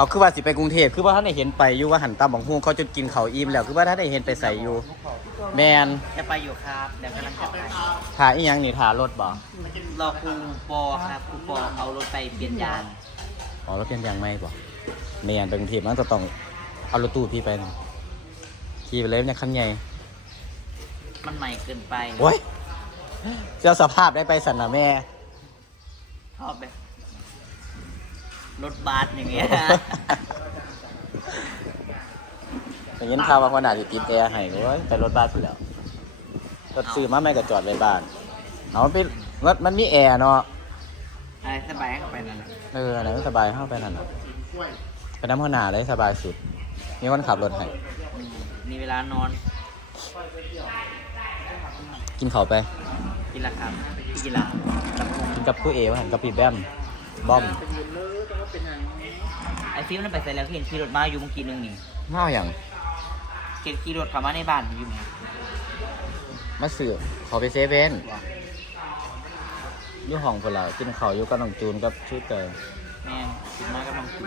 เอาคือว่าสิไปกรุงเทพคือว่าท่านได้เห็นไปอยู่ว่าหันตามบังฮูเขาจนกินเขาวอิ่มแล้วคือว่าท่านได้เห็นไปใส่อยู่ แมนจะไปอยู่ครับ เดี๋ยวกำลังจะไปถ่ายอีหยังนี่ถ่ารถบ่รอครูปอครับครูปอเอารถไปเปลี่ยนยางอ๋อรถเปลี่ยนยางไม่บ่แมนไปกรุงเทพมันจะต้องเอารถตู้พี่ไปหนึ่งขี่ไปเลยเนี่ยคันใหญ่มันใหม่เกินไปโอ้ยเจ้าสภาพได้ไปสันนะแม่ชอบแบบ รถบัสอย่างเงี้ยอย่างนี้ข่าวว่าคนอาจจะติดแอร์ให้โอ้ยไปรถบ้านไปแล้วรถซื้อมาแม่ก็จอดไว้บ้านเอาไปรถมันมีแอร์เนาะอะไรสบายเข้าไปนั่นน่ะเอออะไรก็สบายเข้าไปนั่นน่ะไปน้ำข้างหน้าเลยสบายสุดมีคนขับรถให้อืมมีเวลานอนกินข้าวไป กินละครับพี่กินละกินกับผู้เอวหันกับปีแบมบอมไอฟิล์ มนั่นไปใส่แล้วเห็นขี่รถมาอยู่เมื่อกี้นึงนี่เมาอย่างเห็นขี่รถเข้ามาในบ้านอยู่ไหมมาสื่อขอไปเซเว่นอยู่ห้องพวกเรากินข้าวอยู่กับน้องจูนกับชื่อเตอร์แม่งกินมาก็ต้องกิน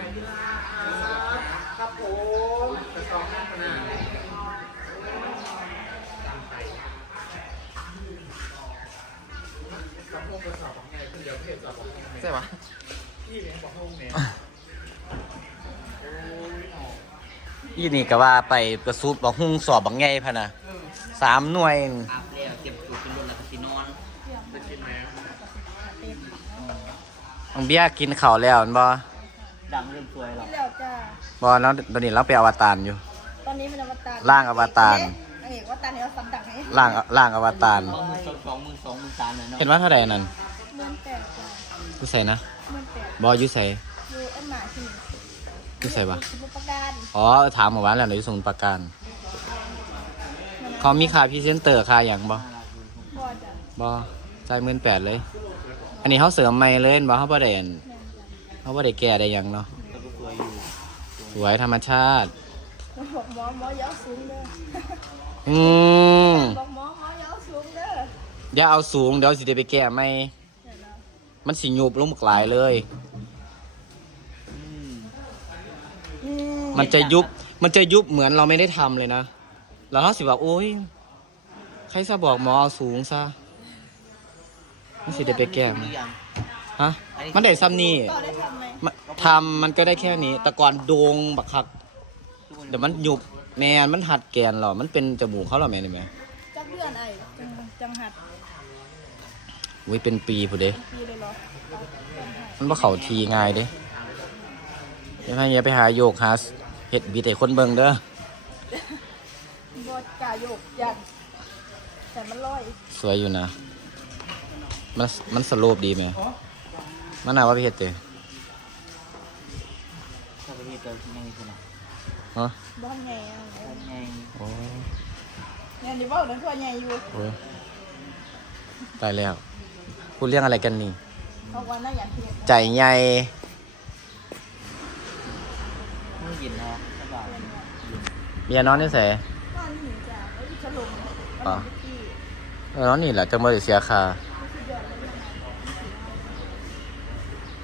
ใช่ปะ ยี่นี่ก็ว่าไปกระซูบบอกหุ้งสอบบังไงพะนะสามหน่วยอาบแล้วเตรียมสูตรขึ้นรถแล้วก็สินอนน้องเบี้ยกินข้าวแล้วแม่นบ่ดังเริ่มสวยหรอที่แล้วจ้าบ่แล้วตอนนี้เราไปอวตารอยู่ ตอนนี้มันอวตารร่างอวตารนางเอกอวตารเนี่ยเราสัมดังให้ล่างล่างอวตารสองมือสองสองมือสองมือสามเลยเนาะเห็นว่าเท่าไหร่นั่นเมืองแปดจ้าอยู่ใส่นะเมืองแปด บ่อยู่ใส่อยู่เอ็มหมาที่อยู่ใส่ปะสมุทรปราการอ๋อถามเมื่อวานแล้วเดี๋ยวอยู่สมุทรปราการเขามีค่าพรีเซนเตอร์ค่าอย่างบ่บอจ้ะบ่จ่ายหมื่นแปดเลย อันนี้เขาเสริมไม่เลยเห็นบ่เขาบ่ได้อันแม่นจ้ะเขาบ่ได้แก้ได้หยังเนาะแล้วก็สวยอยู่สวยธรรมชาติ แล้วบอกหมอหมอเย้าสูงเด้ออืมบอกหมอหมอเย้าสูงเด้ออย่าเอาสูงเดี๋ยวสิได้ไปแก้ไม่เดี๋ยวนะมันสิยุบลงบักหลายเลย อืม อื มมันจะยุบ มันจะยุบเหมือนเราไม่ได้ทำเลยนะ แล้วเขาสิว่าโอ๊ยใครซะบอกหมอเอาสูงซะมันสิได้ไปแก้ไหมหรือยังฮะ มันได้ซ้ำนี่ต่อได้ทำไหมมันทำมันก็ได้แค่นี้ แต่ก่อนโดงบักคัก เดี๋ยวมันยุบแมนมันหัดแกนหรอ มันเป็นจมูกเขาหรอแม่นี่แม่จักเดือนไอ้จังจังหัดอุ้ยเป็นปีผู้เด้ปีเลยเหรอมันว่าเขาทีง่ายเด้อยังไงอย่าไปหาโยกหา เห็ดบีแต่คนเบิงเด้อบอดกาโยกยันแต่มันลอยสวยอยู่นะ มันมันสโลปดีไหมมันน่าว่าพี่เห็ดเตะถ้าไปมีตัวยังไงสินะฮะบ้านใหญ่อะยังไงโอ้เนี่ยเดี๋ยวว่าเดี๋ยวตัวใหญ่อยู่โอ้ยตายแล้วพูดเรื่องอะไรกันนี่เขาวันน่าอยากเห็นใจใหญ่ มือเย็นนะสบายเมียน้องนี่ใส่บ้านหนีจ้ะแล้วอีกฉลมอ๋อบ้านที่เออน้องนี่แหละจะมาเสียคา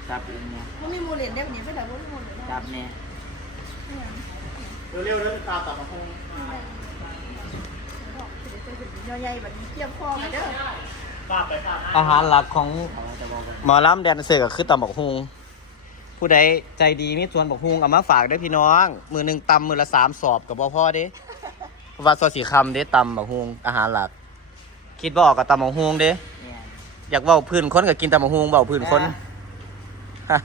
จับเองเนี่ยมันมีโมเลนได้แบบนี้ไม่ได้ว่ามีโมเลนได้จับเนี่ยเร็วๆแล้วตาต่อมาคงใหญ่แบบนี้เทียบคอไปเด้ออาหารหลักของเขาจะบอกว่าหมอลำแดนเซอร์ก็คือตำบักฮุง ผู้ใดใจดีมีส่วนบักฮุงเอามาฝากเด้อพี่น้อง มือหนึ่งตำมือละสามสอบกับบ่พ่อเด้เพราะว่าซอสสีคำเด้ตำบักฮุงอาหารหลัก คิดบ่ออกกับตำบักฮุงเด้เนี่ยอยากเว้าพื้นคนก็กินตำบักฮุงเว้าพื้นคนฮะ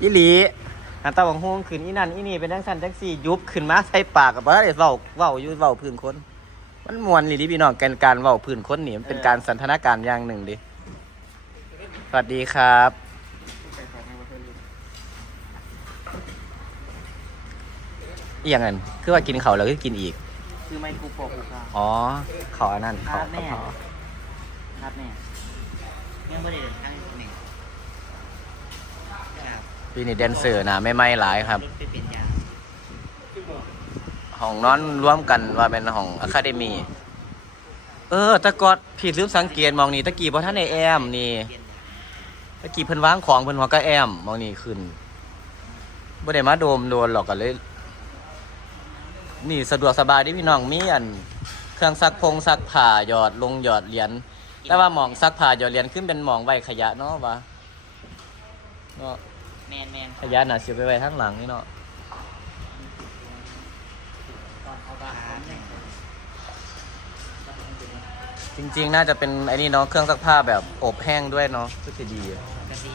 อีหลีอันตำบักฮุงขึ้นอีนั่นอีนี่เป็นจังซั่นจังซี่ยุบขึ้นมาใส่ปากกับบ่ได้เว้าเว้าอยู่เว้าพื้นคนมันมวนอีหลีพี่น้องการการเว้าพื้นคนนี่มันเป็นการสันทนาการอย่างหนึ่งดิสวัสดีครับ อีอย่างนั้นคือว่ากินเขาวแล้วก็กินอีก คือไม่กูปอกกูค่ะอ๋อเขาอันนั้นเขาครับแม่เขาครับแม่ยังไม่ได้เดินทางนี่ครับปีนี้แดนเซอร์นะไม่ไม่หลายครับรถไปเปลี่ยนยางห้องนอนร่วมกันว่าเป็นห้องอะคาเดมีเออแตะกอดผิดลืมสังเกตมองนี่ตะกี้พอท่านในแอมนี่เปลี่ยนยางตะกี้เพิ่นวางของเพิ่นหัวก็แอมมองนี่ขึ้นบ่ได้มาโดมโดนหรอกกันเลย นี่สะดวกสบายที่พี่น้องมีอัน เครื่องซักพงซักผ้าหยอดลงหยอดเหรียญแต่ว่าหมองซักผ้าหยอดเหรียญขึ้นเป็นหมองไว้ขยะเนาะวะเนาะแมนแมนขยะน่ะเสียไปไว้ข้างหลังนี่เนาะตอนเข้าบ้านเนี่ยจริง ๆ น่าจะเป็นไอ้นี่เนาะเครื่องซักผ้าแบบอบแห้งด้วยเนาะก็จะดีอะกะทิ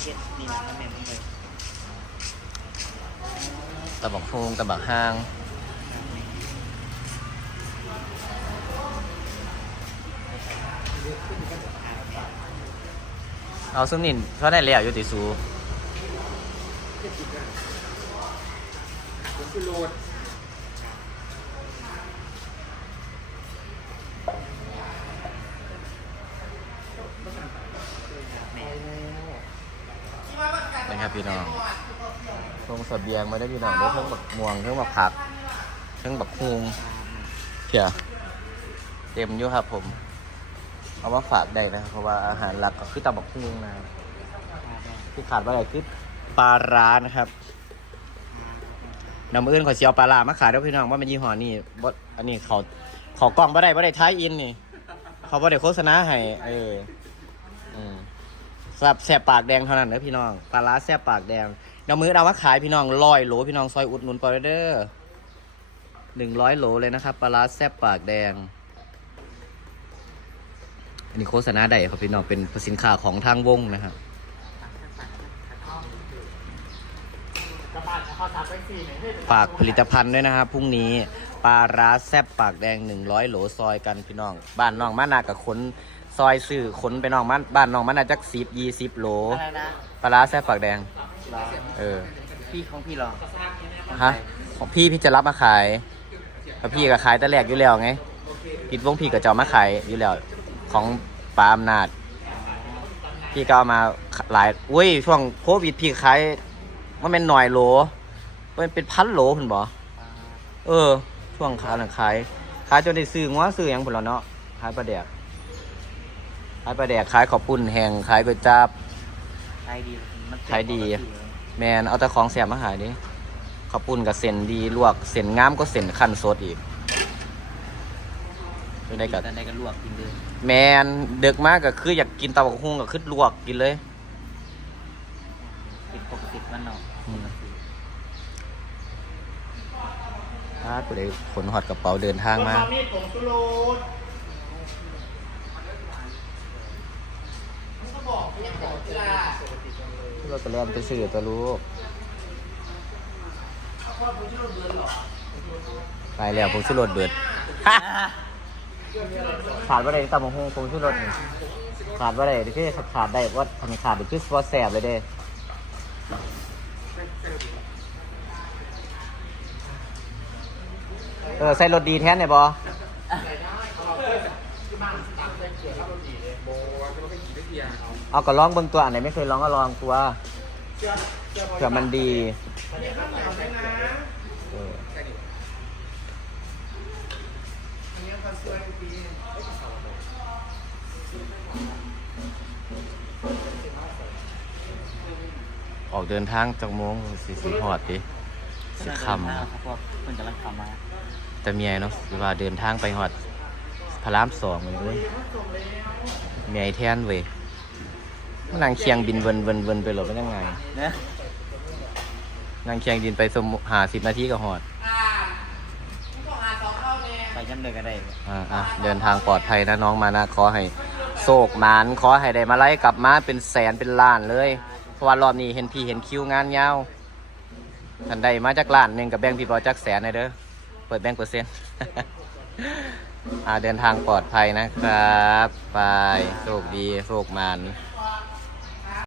เก็ดนี่นะแมนเลยตะบักฮงตะบักห้าง เอาซุ้มนินเพราะได้แล้วอยู่ติสูนะครับพี่น้องทรงสเสบียงมาได้พี่น้องได้เพิ่งบักม่วงเพิ่งบักผักเพิ่งบักฮุงเพียเต็มอยู่ครับผม เอามาฝากได้นะเพราะว่าอาหารหลักก็คือตำบักฮุงนะครับที่ขาดว่าอะไรคือปลาร้านะครับน้ำอื่นขอเสียวปลาร้ามาขายด้วยพี่น้องว่าเป็นยี่ห้อนี่บอันนี้เขาเขากล้องบ่ได้บ่ได้ท้ายอินนี่ เขาบ่ได้โฆษณาให้เออสำหรับแซบปากแดงเท่านั้นเด้อพี่น้องปลาร้าแซบปากแดงน้ำมือเอามาขายพี่น้องร้อยโหลพี่น้องซอยอุดหนุนปอเด้อหนึ่งร้อยโหลเลยนะครับปลาร้าแซบปากแดง อันนี้โฆษณาได้ครับพี่น้องเป็นสินค้าของทางวงนะครับฝากผลิตภัณฑ์ด้วยนะครับพรุ่งนี้ปลาร้าแซบปากแดง 100 โหลซอยกันพี่น้อง บ้านน้องมานากับขนซอยสื่อขนไปน้องมันบ้านน้องมานาจักสิบยี่สิบโหลอะไรนะปลาร้าแซบปากแดงรอเออ พี่ของพี่รอฮะของพี่พี่จะรับมาขายเพราะพี่ก็ขายแต่แรกอยู่แล้วไงพิดวงพี่ก็จะเอามาขายอยู่แล้ว ของปลาอำนาจ พี่ก็เอามาหลายอุ้ยช่วงโควิดพี่ขายมันเป็นหน่อยโหลมันเป็นพันโหลคุณบอเออ ช่วงขายหลังขายขายจนได้ซื้อง้อซื้อหยังผลแล้วเนาะขายปลาแดกขายปลาแดกขายขอบปุ่นแห้งขายก๋วยจับขายดีมันขายดี แมนเอาแต่ของแสบมาขายดิขอบปุ่นกับเส้นดีลวกเส้นงามก็เส้นขั้นสดอีกเป็นได้กับแต่ได้ก็ลวกกินเลย แมนเด็กมากก็คืออยากกินเตาบักหุ่งก็คือลวกกินเลยกินปกติมันเนาะอืมถ้ากูได้ขนหอดกระเป๋าเดินทางมามีดผงชูรสมันก็บอกไม่ยังบอกกีฬาเราจะเริ่มไปซื้อตัวลูกไปแล้วผงชูรสเบิด ขาดว่าได้ตำมะฮงผงชูรสนี่ขาดว่าได้ที่ขาดได้ว่าทำขาดหรือคือว่าแสบเลยเด้เออใส่รสดีแทนเนี่ยบอเอาก็ลองเบิ่งตัวอันไหนไม่เคยลองก็ลองตัวเผื่อมันดี ออกเดินทางจากโมงสี่สิบหอดดิสิคำพวกเพิ่นกำลังทำมาแต่เมียเนาะหรือว่าเดินทางไปหอดพระรามสองเลยเว้ยเมียไอ้แทนเว้ยมันนั่งเคียงบินเวินเวินเวินไปหรอเป็นยังไงเนะนั่งเคียงบินไปสมหาสิบนาทีก็หอดไป ย้ำเลยก็ได้อ่าอะเดินทางปลอดภัยนะน้องมานะขอให้โศกหมานขอให้ได้มาไล่กลับมาเป็นแสนเป็นล้านเลย เพราะว่ารอบนี้เห็นพี่เห็นคิวงานยาวทันใดมาจากล้านหนึ่งกับแบงค์พี่บอจักแสนเลยเด้อเปิดแบงค์เปอร์เซ็นต์ อ่าเดินทางปลอดภัยนะครับ ไปโชคดีโชคหมาน